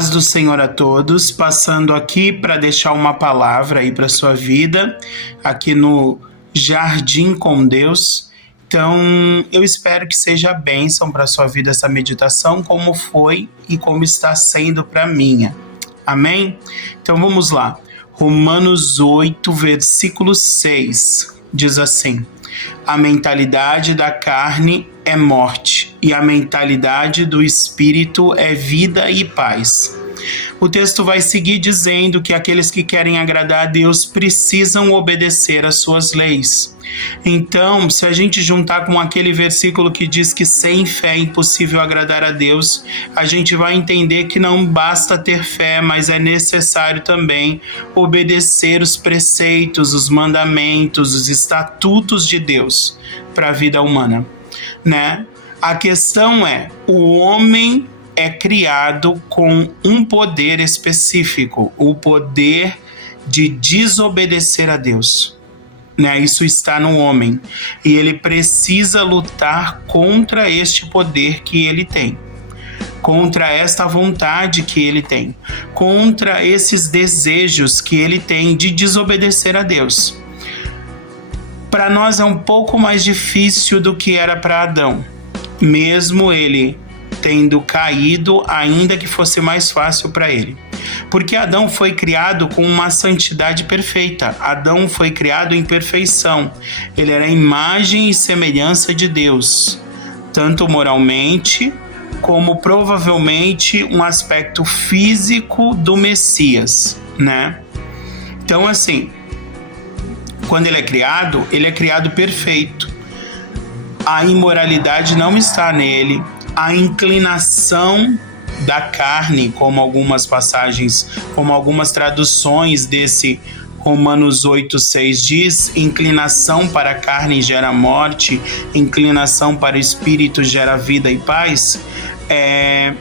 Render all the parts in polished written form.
Paz do Senhor a todos, passando aqui para deixar uma palavra aí para sua vida, aqui no Jardim com Deus. Então, eu espero que seja bênção para sua vida essa meditação, como foi e como está sendo para minha. Amém? Então, vamos lá. Romanos 8, versículo 6, diz assim: a mentalidade da carne é morte e a mentalidade do espírito é vida e paz. O texto vai seguir dizendo que aqueles que querem agradar a Deus precisam obedecer às suas leis. Então, se a gente juntar com aquele versículo que diz que sem fé é impossível agradar a Deus, a gente vai entender que não basta ter fé, mas é necessário também obedecer os preceitos, os mandamentos, os estatutos de Deus para a vida humana, né? A questão é, o homem é criado com um poder específico, o poder de desobedecer a Deus. Isso está no homem e ele precisa lutar contra este poder que ele tem, contra esta vontade que ele tem, contra esses desejos que ele tem de desobedecer a Deus. Para nós é um pouco mais difícil do que era para Adão, mesmo ele tendo caído, ainda que fosse mais fácil para ele. Porque Adão foi criado com uma santidade perfeita. Adão foi criado em perfeição. Ele era a imagem e semelhança de Deus, tanto moralmente como provavelmente um aspecto físico do Messias, né? Então, assim, quando ele é criado perfeito. A imoralidade não está nele. A inclinação da carne, como algumas passagens, como algumas traduções desse Romanos 8,6 diz, inclinação para a carne gera morte, inclinação para o espírito gera vida e paz.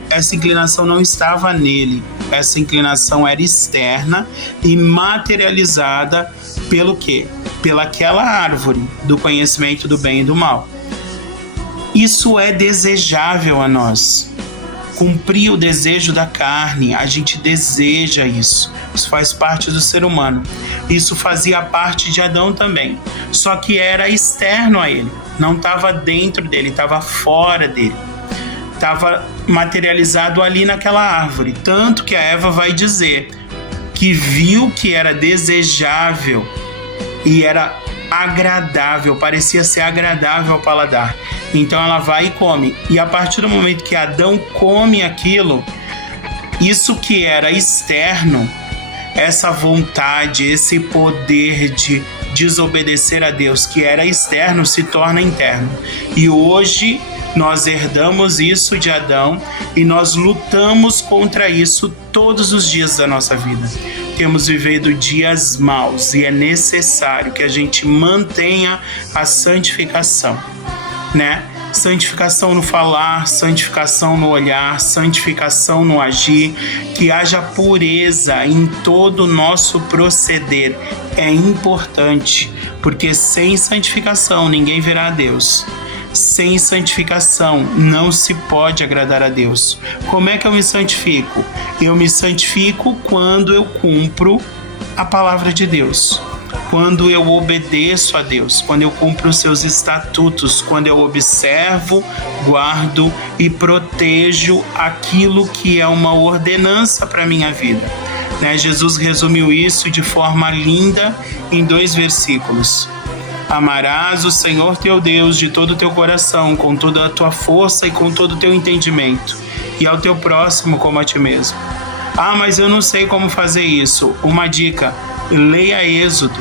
Essa inclinação não estava nele, essa inclinação era externa e materializada pelo quê? Pelaquela árvore do conhecimento do bem e do mal. Isso é desejável a nós. Cumprir o desejo da carne, a gente deseja isso. Isso faz parte do ser humano. Isso fazia parte de Adão também. Só que era externo a ele. Não estava dentro dele, estava fora dele. Estava materializado ali naquela árvore. Tanto que a Eva vai dizer que viu que era desejável e era agradável, parecia ser agradável ao paladar. Então ela vai e come. E a partir do momento que Adão come aquilo, isso que era externo, essa vontade, esse poder de desobedecer a Deus, que era externo, se torna interno. E hoje nós herdamos isso de Adão e nós lutamos contra isso todos os dias da nossa vida. Temos vivido dias maus e é necessário que a gente mantenha a santificação, né? Santificação no falar, santificação no olhar, santificação no agir, que haja pureza em todo o nosso proceder. É importante, porque sem santificação ninguém verá a Deus. Sem santificação não se pode agradar a Deus. Como é que eu me santifico? Eu me santifico quando eu cumpro a palavra de Deus, quando eu obedeço a Deus, quando eu cumpro os seus estatutos, quando eu observo, guardo e protejo aquilo que é uma ordenança para a minha vida. Jesus resumiu isso de forma linda em 2 versículos. Amarás o Senhor teu Deus de todo o teu coração, com toda a tua força e com todo o teu entendimento, e ao teu próximo como a ti mesmo. Mas eu não sei como fazer isso. Uma dica: leia Êxodo,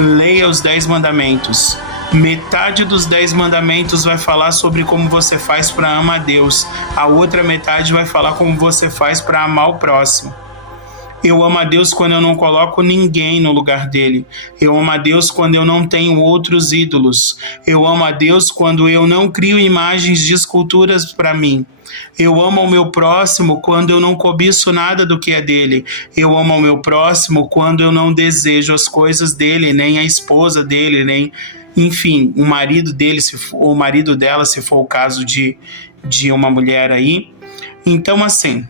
leia os 10 mandamentos. Metade dos 10 mandamentos vai falar sobre como você faz para amar a Deus. A outra metade vai falar como você faz para amar o próximo. Eu amo a Deus quando eu não coloco ninguém no lugar dele. Eu amo a Deus quando eu não tenho outros ídolos. Eu amo a Deus quando eu não crio imagens de esculturas para mim. Eu amo ao meu próximo quando eu não cobiço nada do que é dele. Eu amo ao meu próximo quando eu não desejo as coisas dele, nem a esposa dele, nem, enfim, o marido dele, o marido dela, se for o caso de uma mulher aí. Então, assim,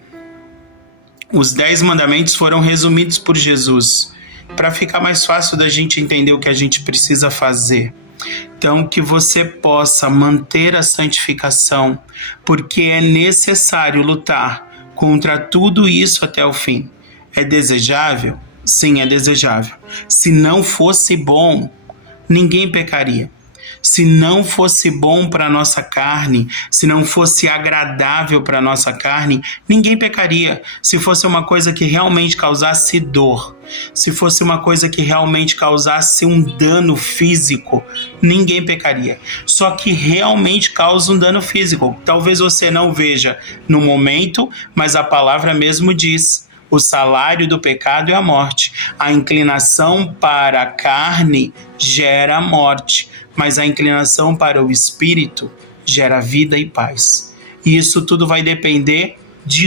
Os 10 mandamentos foram resumidos por Jesus, para ficar mais fácil da gente entender o que a gente precisa fazer. Então, que você possa manter a santificação, porque é necessário lutar contra tudo isso até o fim. É desejável? Sim, é desejável. Se não fosse bom, ninguém pecaria. Se não fosse bom para a nossa carne, se não fosse agradável para a nossa carne, ninguém pecaria. Se fosse uma coisa que realmente causasse dor, se fosse uma coisa que realmente causasse um dano físico, ninguém pecaria. Só que realmente causa um dano físico. Talvez você não veja no momento, mas a palavra mesmo diz: o salário do pecado é a morte. A inclinação para a carne gera a morte, mas a inclinação para o espírito gera vida e paz. E isso tudo vai depender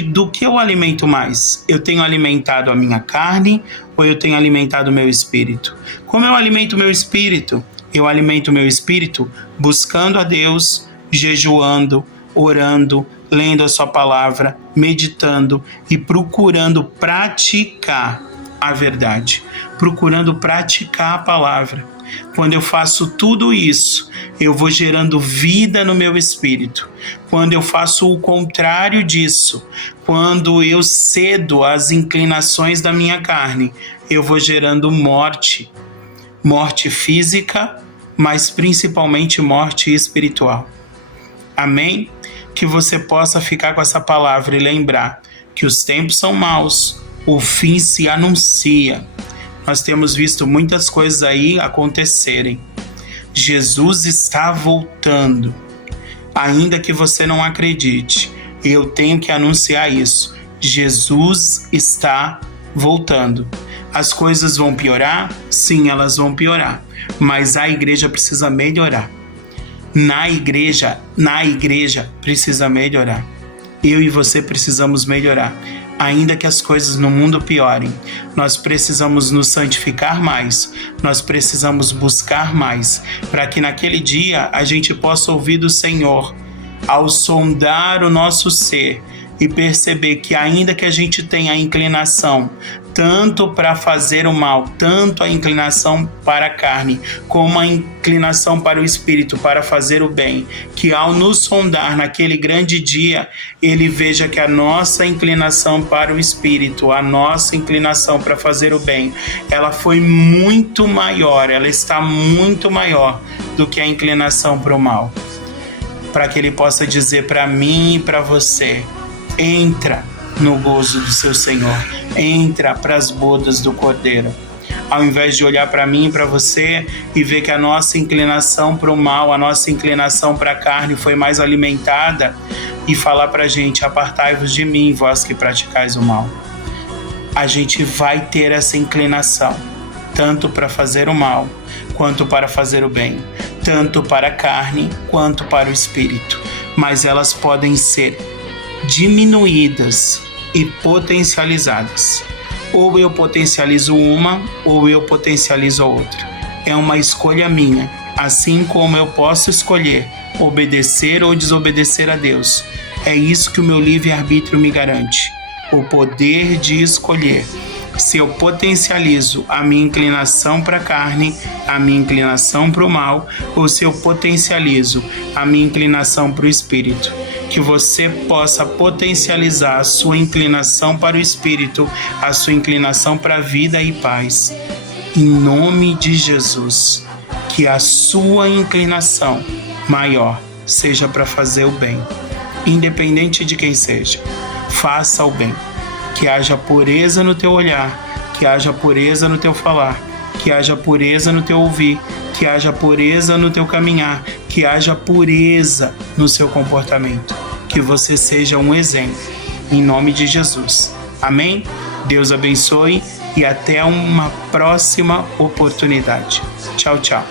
do que eu alimento mais. Eu tenho alimentado a minha carne ou eu tenho alimentado o meu espírito? Como eu alimento o meu espírito? Eu alimento o meu espírito buscando a Deus, jejuando, orando, lendo a sua palavra, meditando e procurando praticar a verdade, procurando praticar a palavra. Quando eu faço tudo isso, eu vou gerando vida no meu espírito. Quando eu faço o contrário disso, quando eu cedo às inclinações da minha carne, eu vou gerando morte, morte física, mas principalmente morte espiritual. Amém? Que você possa ficar com essa palavra e lembrar que os tempos são maus, o fim se anuncia. Nós temos visto muitas coisas aí acontecerem. Jesus está voltando. Ainda que você não acredite, eu tenho que anunciar isso. Jesus está voltando. As coisas vão piorar? Sim, elas vão piorar. Mas a igreja precisa melhorar. Na igreja precisa melhorar. Eu e você precisamos melhorar. Ainda que as coisas no mundo piorem, nós precisamos nos santificar mais, nós precisamos buscar mais, para que naquele dia a gente possa ouvir do Senhor, ao sondar o nosso ser e perceber que ainda que a gente tenha a inclinação tanto para fazer o mal, tanto a inclinação para a carne, como a inclinação para o espírito, para fazer o bem, que ao nos sondar naquele grande dia, ele veja que a nossa inclinação para o espírito, a nossa inclinação para fazer o bem, ela foi muito maior, ela está muito maior do que a inclinação para o mal. Para que ele possa dizer para mim e para você: entra no gozo do seu Senhor, entra para as bodas do Cordeiro. Ao invés de olhar para mim e para você e ver que a nossa inclinação para o mal, a nossa inclinação para a carne foi mais alimentada, e falar para a gente: apartai-vos de mim, vós que praticais o mal. A gente vai ter essa inclinação, tanto para fazer o mal, quanto para fazer o bem, tanto para a carne, quanto para o espírito. Mas elas podem ser diminuídas e potencializadas. Ou eu potencializo uma, ou eu potencializo a outra. É uma escolha minha, assim como eu posso escolher obedecer ou desobedecer a Deus. É isso que o meu livre-arbítrio me garante, o poder de escolher. Se eu potencializo a minha inclinação para a carne, a minha inclinação para o mal, ou se eu potencializo a minha inclinação para o espírito. Que você possa potencializar a sua inclinação para o espírito, a sua inclinação para a vida e paz. Em nome de Jesus, que a sua inclinação maior seja para fazer o bem, independente de quem seja. Faça o bem. Que haja pureza no teu olhar, que haja pureza no teu falar, que haja pureza no teu ouvir, que haja pureza no teu caminhar, que haja pureza no seu comportamento. Que você seja um exemplo, em nome de Jesus. Amém? Deus abençoe e até uma próxima oportunidade. Tchau, tchau.